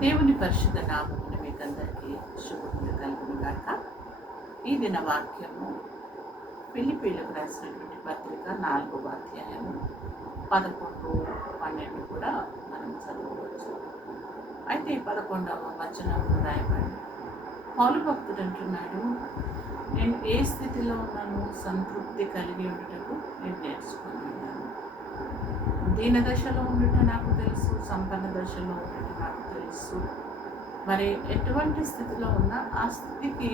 దేవుని పరిశుద్ధ నామమున మీకందరికీ శుభములు కలుగును గాక. ఈ దిన వాక్యము పిలిపిలకు రాసినటువంటి పత్రిక నాలుగవ అధ్యాయము పదకొండు పన్నెండు కూడా మనం చదవవచ్చు. అయితే పదకొండవ వచనంలో రాయబడి పౌలు భక్తుడు అంటున్నాడు నేను ఏ స్థితిలో ఉన్నాను సంతృప్తి కలిగి ఉండటకు నేను నేర్చుకుంటున్నాను దీన దశలో ఉండటం నాకు తెలుసు సంపన్న దశలో ఉండటం నాకు తెలుసు. మరి ఎటువంటి స్థితిలో ఉన్నా ఆ స్థితికి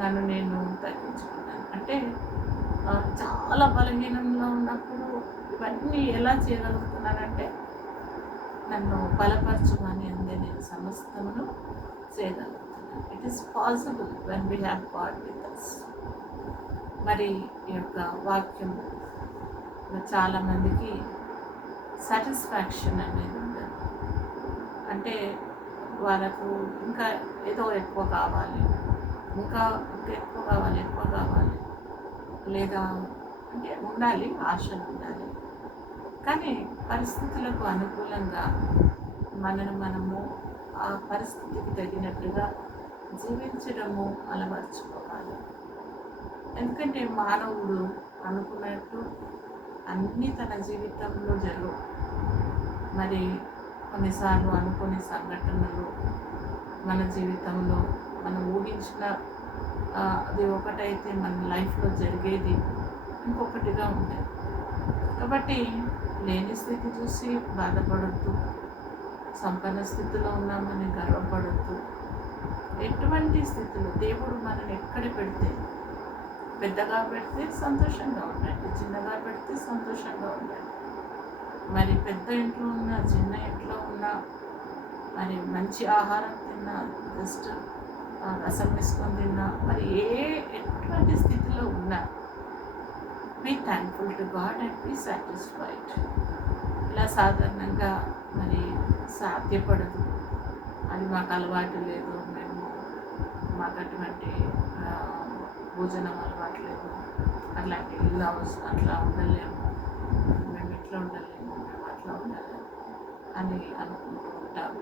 నన్ను నేను తగ్గించుకున్నాను. అంటే చాలా బలహీనంలో ఉన్నప్పుడు ఇవన్నీ ఎలా చేయగలుగుతున్నానంటే నన్ను బలపరచుమని అందే నేను సమస్తమును చేయగలుగుతున్నాను. It is possible when we have God with us మరి ఈ యొక్క వాక్యం చాలామందికి సాటిస్ఫాక్షన్ అనేది ఉండదు అంటే వాళ్ళకు ఇంకా ఏదో ఎక్కువ కావాలి. ఇంకా ఇంకా ఎక్కువ కావాలి ఎక్కువ కావాలి. లేదా అంటే ఉండాలి ఆశలు ఉండాలి. కానీ పరిస్థితులకు అనుకూలంగా మనను మనము ఆ పరిస్థితికి తగినట్టుగా జీవించడము అలవర్చుకోవాలి. ఎందుకంటే మానవుడు అనుకున్నట్టు అన్నీ తన జీవితంలో జరుగు మరి కొన్నిసార్లు అనుకునే సంఘటనలు మన జీవితంలో మనం ఊహించిన అది ఒకటైతే మన లైఫ్లో జరిగేది ఇంకొకటిగా ఉంటుంది కాబట్టి లేని స్థితి చూసి బాధపడద్దు. సంపన్న స్థితిలో ఉన్నామని గర్వపడద్దు. ఎటువంటి స్థితిలో దేవుడు మనల్ని ఎక్కడ పెడితే పెద్దగా పెడితే సంతోషంగా ఉండండి చిన్నగా పెడితే సంతోషంగా ఉండండి మరి పెద్ద ఇంట్లో ఉన్న చిన్న ఇంట్లో ఉన్న మరి మంచి ఆహారం తిన్నా జస్ట్ రసం వేసుకొని తిన్నా మరి ఏ ఎటువంటి స్థితిలో ఉన్నా be thankful to God and be satisfied ఇలా సాధారణంగా మరి సాధ్యపడదు. అది మాకు అలవాటు లేదు. మేము మాకు అటువంటి భోజనం అలవాట్లేదు. అట్లాంటి ఇలా అట్లా ఉండలేము. మేము ఇట్లా ఉండలేము మేము అట్లా ఉండలేము అని అనుకుంటూ ఉంటాము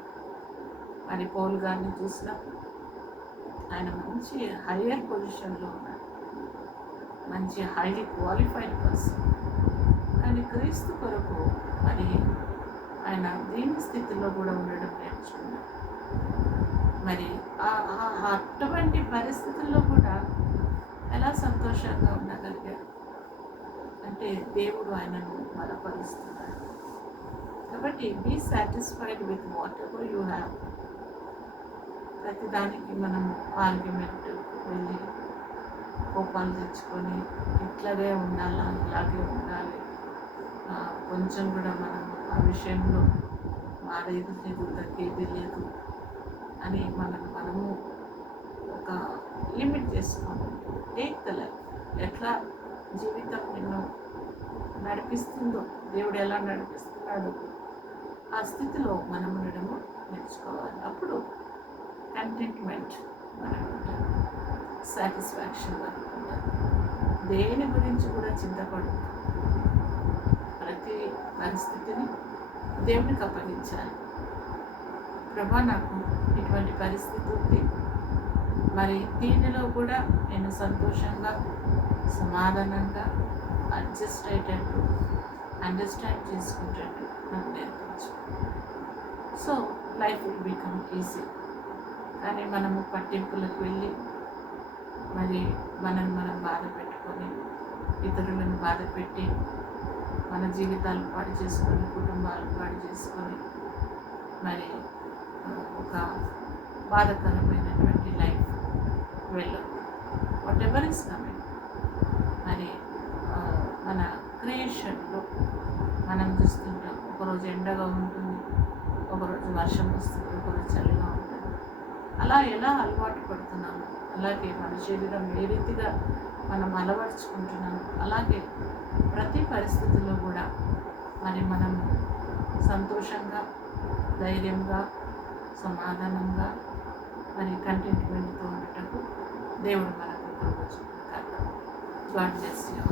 మరి పౌల్ గారిని చూసినప్పుడు ఆయన మంచి హయ్యర్ పొజిషన్లో ఉన్నారు మంచి హైలీ క్వాలిఫైడ్ పర్సన్. కానీ క్రీస్తు కొరకు మరి ఆయన దీని స్థితిలో కూడా ఉండడం నేర్చుకున్నారు మరి ఆ- ఆ అటువంటి పరిస్థితుల్లో కూడా ఎలా సంతోషంగా ఉండగలిగారు. అంటే దేవుడు ఆయనను బలపరుస్తున్నాడు కాబట్టి be satisfied with whatever you have ప్రతిదానికి మనం ఆర్గ్యుమెంట్ వెళ్ళి కోపాలు తెచ్చుకొని ఇట్లాగే ఉండాలా ఇలాగే ఉండాలి. కొంచెం కూడా మనం ఆ విషయంలో మారేది లేదు తగ్గేది లేదు అని మనం మనము ఒక లిమిట్ చేసుకోవాలి టేక్ ద లైఫ్ ఎట్లా జీవితం నిన్ను నడిపిస్తుందో దేవుడు ఎలా నడిపిస్తున్నాడు ఆ స్థితిలో మనం ఉండడము నేర్చుకోవాలి. అప్పుడు కంటెంట్మెంట్ సాటిస్ఫాక్షన్ మనకు దేని గురించి కూడా చింతపడదు ప్రతి పరిస్థితిని దేవునికి అప్పగించాలి. ప్రభా నాకు ఇటువంటి పరిస్థితి ఉంది. మరి దీనిలో కూడా నేను సంతోషంగా సమాధానంగా అడ్జస్ట్ అయ్యేటట్టు అండర్స్టాండ్ చేసుకునేటట్టు నాకు నేర్పించు. So life will become easy కానీ మనము పట్టింపులకు వెళ్ళి మరి మనం మనం బాధ పెట్టుకొని ఇతరులను బాధ పెట్టి మన జీవితాలు పాడు చేసుకొని కుటుంబాలు పాడు చేసుకొని మరి ఒక బాధకరమైనటువంటి లైఫ్ వెళ్ళదు. వాట్ ఎవర్ ఇస్ కమింగ్ మరి మన క్రియేషన్లో మనం చూస్తుంటాం ఒకరోజు ఎండగా ఉంటుంది ఒకరోజు వర్షం వస్తుంది ఒకరోజు చలిగా ఉంటుంది. అలా ఎలా అలవాటు పడుతున్నాము? అలాగే మన శరీరం ఏ రీతిగా మనం అలవర్చుకుంటున్నాము? అలాగే ప్రతి పరిస్థితిలో కూడా మరి మనం సంతోషంగా ధైర్యంగా సమాధానంగా మరి కంటెంట్మెంట్తో ఉండటకు దేవుడు మనకు గాడ్ బ్లెస్ యూ.